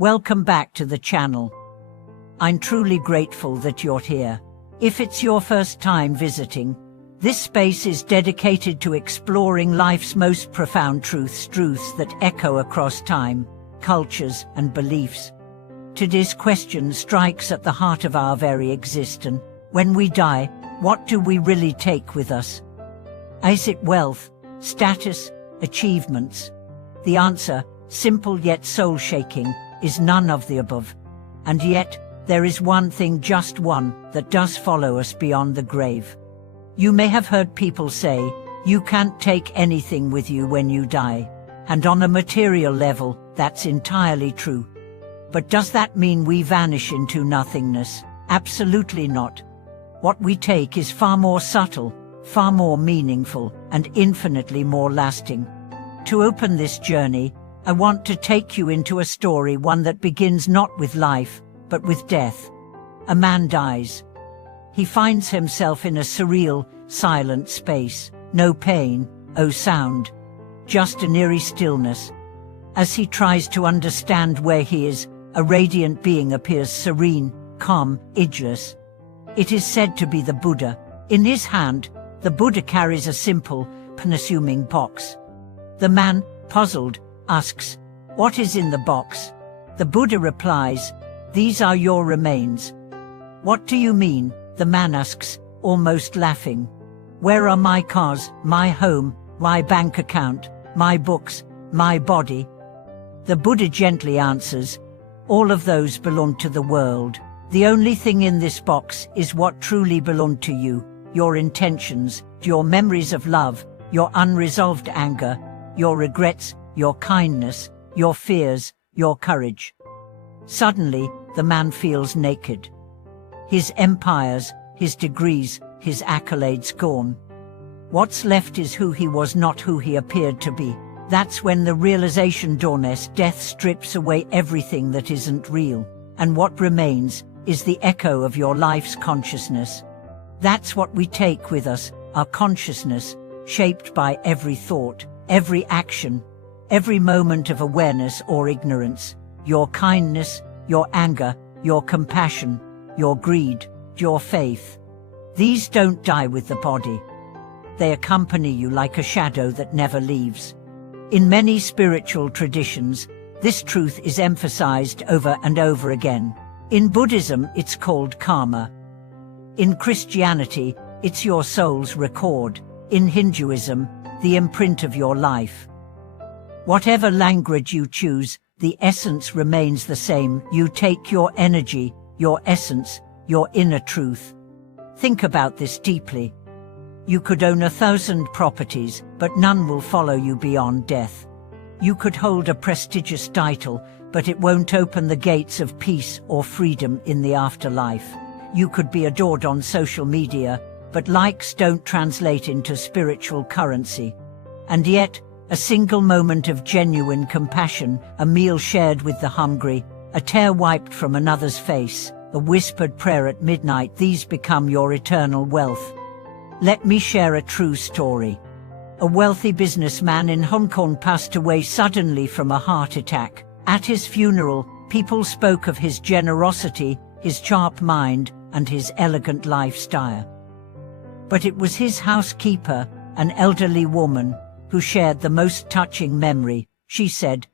Welcome back to the channel. I'm truly grateful that you're here. If it's your first time visiting, this space is dedicated to exploring life's most profound truths that echo across time, cultures, and beliefs. Today's question strikes at the heart of our very existence. When we die, what do we really take with us? Is it wealth, status, achievements? The answer, simple yet soul-shaking, is none of the above. And yet, there is one thing, just one, that does follow us beyond the grave. You may have heard people say, you can't take anything with you when you die. And on a material level, that's entirely true. But does that mean we vanish into nothingness? Absolutely not. What we take is far more subtle, far more meaningful, and infinitely more lasting. To open this journey, I want to take you into a story, one that begins not with life, but with death. A man dies. He finds himself in a surreal, silent space. No pain, no sound, just an eerie stillness. As he tries to understand where he is, a radiant being appears, serene, calm, ageless. It is said to be the Buddha. In his hand, the Buddha carries a simple, unassuming box. The man, puzzled, asks, "What is in the box?" The Buddha replies, "These are your remains." "What do you mean?" the man asks, almost laughing. "Where are my cars, my home, my bank account, my books, my body?" The Buddha gently answers, "All of those belong to the world. The only thing in this box is what truly belonged to you, your intentions, your memories of love, your unresolved anger, your regrets, your kindness, your fears, your courage." Suddenly, the man feels naked. His empires, his degrees, his accolades gone. What's left is who he was, not who he appeared to be. That's when the realization dawns. Death strips away everything that isn't real, and what remains is the echo of your life's consciousness. That's what we take with us, our consciousness, shaped by every thought, every action, every moment of awareness or ignorance. Your kindness, your anger, your compassion, your greed, your faith. These don't die with the body. They accompany you like a shadow that never leaves. In many spiritual traditions, this truth is emphasized over and over again. In Buddhism, it's called karma. In Christianity, it's your soul's record. In Hinduism, the imprint of your life. Whatever language you choose, the essence remains the same. You take your energy, your essence, your inner truth. Think about this deeply. You could own 1,000 properties, but none will follow you beyond death. You could hold a prestigious title, but it won't open the gates of peace or freedom in the afterlife. You could be adored on social media, but likes don't translate into spiritual currency. And yet, a single moment of genuine compassion, a meal shared with the hungry, a tear wiped from another's face, a whispered prayer at midnight, these become your eternal wealth. Let me share a true story. A wealthy businessman in Hong Kong passed away suddenly from a heart attack. At his funeral, people spoke of his generosity, his sharp mind, and his elegant lifestyle. But it was his housekeeper, an elderly woman, who shared the most touching memory. She said,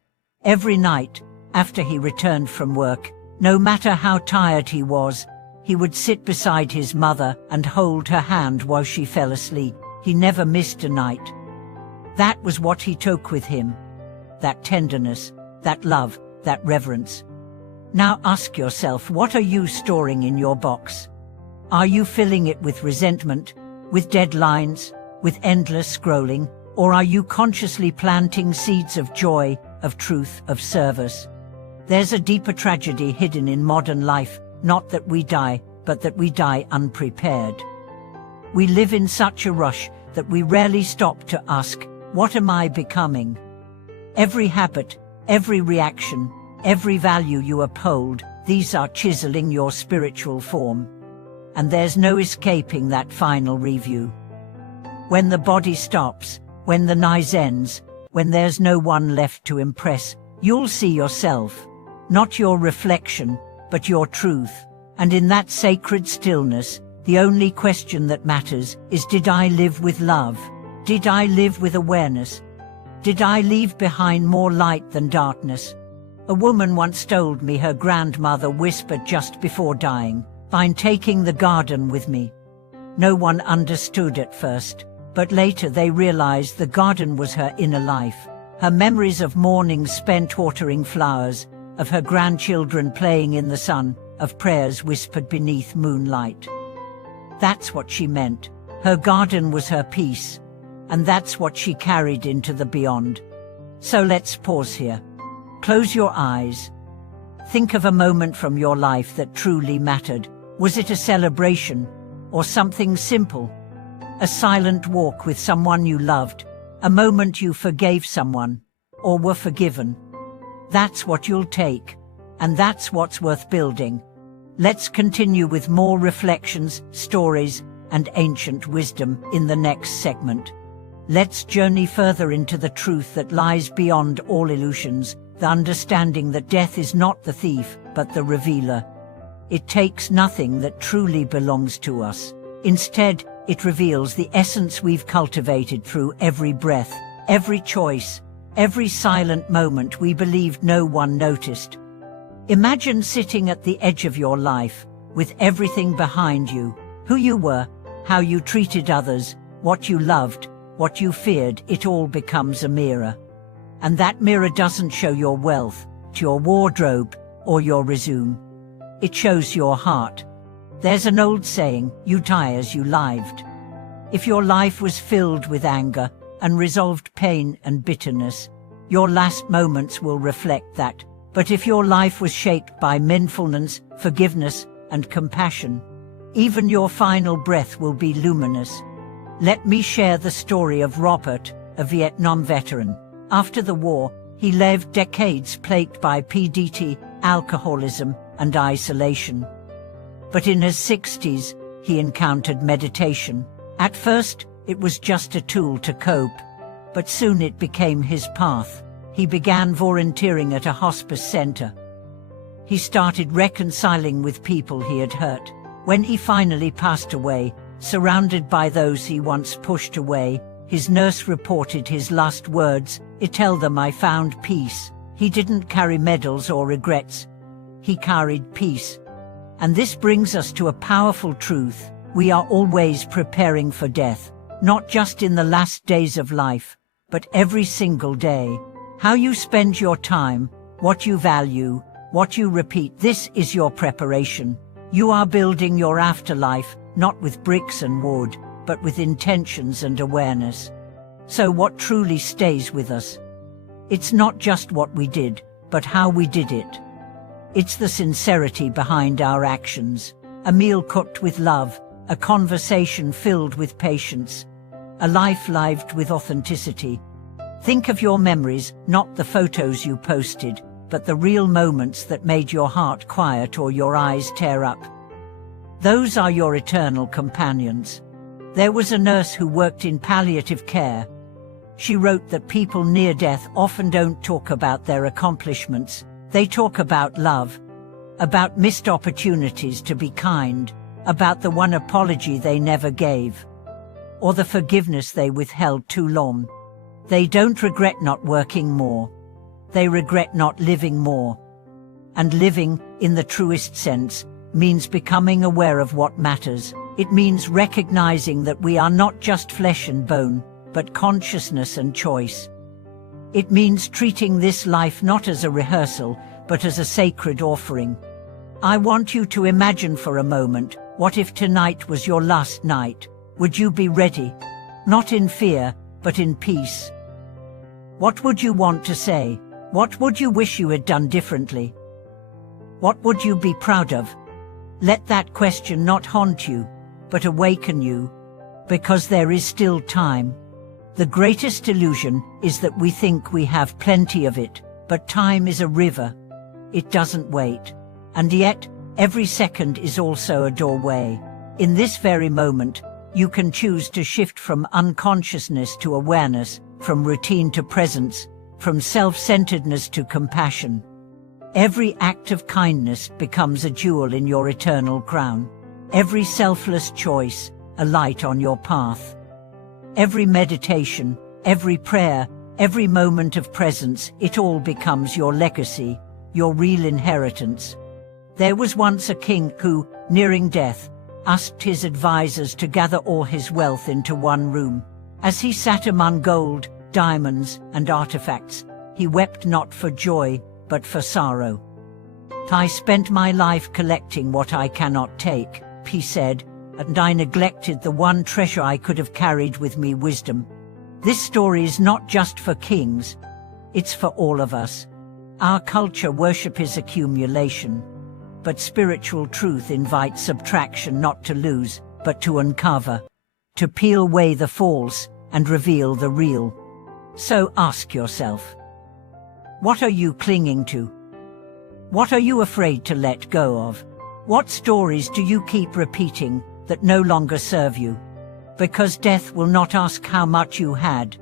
every night, after he returned from work, no matter how tired he was, he would sit beside his mother and hold her hand while she fell asleep. He never missed a night. That was what he took with him. That tenderness, that love, that reverence. Now ask yourself, what are you storing in your box? Are you filling it with resentment, with deadlines, with endless scrolling, or are you consciously planting seeds of joy, of truth, of service? There's a deeper tragedy hidden in modern life, not that we die, but that we die unprepared. We live in such a rush that we rarely stop to ask, what am I becoming? Every habit, every reaction, every value you uphold, these are chiseling your spiritual form. And there's no escaping that final review. When the body stops, when the night ends, when there's no one left to impress, you'll see yourself. not your reflection, but your truth. And in that sacred stillness, the only question that matters is, did I live with love? Did I live with awareness? Did I leave behind more light than darkness? A woman once told me her grandmother whispered just before dying, "I'm taking the garden with me." No one understood at first, but later they realized the garden was her inner life, her memories of mornings spent watering flowers, of her grandchildren playing in the sun, of prayers whispered beneath moonlight. That's what she meant. Her garden was her peace, and that's what she carried into the beyond. So let's pause here. Close your eyes. Think of a moment from your life that truly mattered. Was it a celebration, or something simple? A silent walk with someone you loved, a moment you forgave someone, or were forgiven. That's what you'll take, and that's what's worth building. Let's continue with more reflections, stories, and ancient wisdom in the next segment. Let's journey further into the truth that lies beyond all illusions, the understanding that death is not the thief, but the revealer. It takes nothing that truly belongs to us. Instead, it reveals the essence we've cultivated through every breath, every choice, every silent moment we believed no one noticed. Imagine sitting at the edge of your life, with everything behind you, who you were, how you treated others, what you loved, what you feared. It all becomes a mirror. And that mirror doesn't show your wealth, your wardrobe, or your resume. It shows your heart. There's an old saying, you die as you lived. If your life was filled with anger, unresolved pain and bitterness, your last moments will reflect that. But if your life was shaped by mindfulness, forgiveness, and compassion, even your final breath will be luminous. Let me share the story of Robert, a Vietnam veteran. After the war, he lived decades plagued by PTSD, alcoholism, and isolation. But in his 60s, he encountered meditation. At first, it was just a tool to cope, but soon it became his path. He began volunteering at a hospice center. He started reconciling with people he had hurt. When he finally passed away, surrounded by those he once pushed away, his nurse reported his last words, "Tell them I found peace." He didn't carry medals or regrets. He carried peace. And this brings us to a powerful truth. We are always preparing for death, not just in the last days of life, but every single day. How you spend your time, what you value, what you repeat, this is your preparation. You are building your afterlife, not with bricks and wood, but with intentions and awareness. So what truly stays with us? It's not just what we did, but how we did it. It's the sincerity behind our actions. A meal cooked with love, a conversation filled with patience, a life lived with authenticity. Think of your memories, not the photos you posted, but the real moments that made your heart quiet or your eyes tear up. Those are your eternal companions. There was a nurse who worked in palliative care. She wrote that people near death often don't talk about their accomplishments. They talk about love, about missed opportunities to be kind, about the one apology they never gave, or the forgiveness they withheld too long. They don't regret not working more. They regret not living more. And living, in the truest sense, means becoming aware of what matters. It means recognizing that we are not just flesh and bone, but consciousness and choice. It means treating this life not as a rehearsal, but as a sacred offering. I want you to imagine for a moment, what if tonight was your last night? Would you be ready? Not in fear, but in peace. What would you want to say? What would you wish you had done differently? What would you be proud of? Let that question not haunt you, but awaken you, because there is still time. The greatest illusion is that we think we have plenty of it, but time is a river. It doesn't wait. And yet, every second is also a doorway. In this very moment, you can choose to shift from unconsciousness to awareness, from routine to presence, from self-centeredness to compassion. Every act of kindness becomes a jewel in your eternal crown. Every selfless choice, a light on your path. Every meditation, every prayer, every moment of presence, it all becomes your legacy, your real inheritance. There was once a king who, nearing death, asked his advisors to gather all his wealth into one room. As he sat among gold, diamonds, and artifacts, he wept not for joy, but for sorrow. "I spent my life collecting what I cannot take," he said, "and I neglected the one treasure I could have carried with me, wisdom." This story is not just for kings, it's for all of us. Our culture worship is accumulation, but spiritual truth invites subtraction, not to lose, but to uncover, to peel away the false and reveal the real. So ask yourself, what are you clinging to? What are you afraid to let go of? What stories do you keep repeating that no longer serve you? Because death will not ask how much you had.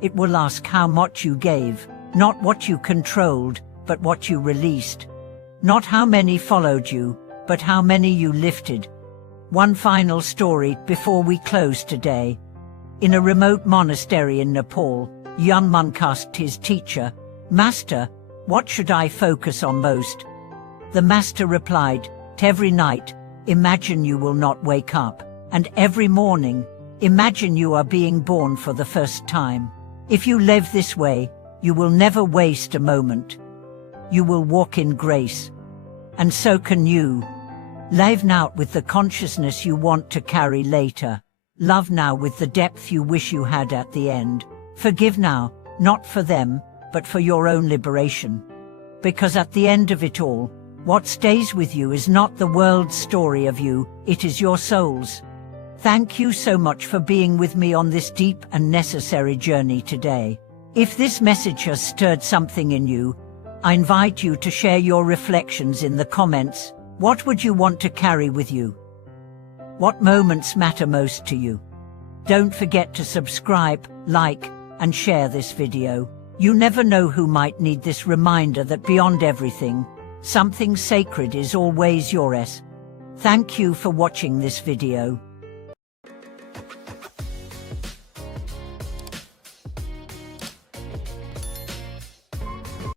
It will ask how much you gave, not what you controlled, but what you released. Not how many followed you, but how many you lifted. One final story before we close today. In a remote monastery in Nepal, a young monk asked his teacher, "Master, what should I focus on most?" The master replied, "Every night, imagine you will not wake up, and every morning, imagine you are being born for the first time. If you live this way, you will never waste a moment. You will walk in grace. And so can you. Live now with the consciousness you want to carry later. Love now with the depth you wish you had at the end. Forgive now, not for them, but for your own liberation. Because at the end of it all, what stays with you is not the world's story of you, it is your soul's." Thank you so much for being with me on this deep and necessary journey today. If this message has stirred something in you, I invite you to share your reflections in the comments. What would you want to carry with you? What moments matter most to you? Don't forget to subscribe, like, and share this video. You never know who might need this reminder that beyond everything, something sacred is always yours. Thank you for watching this video.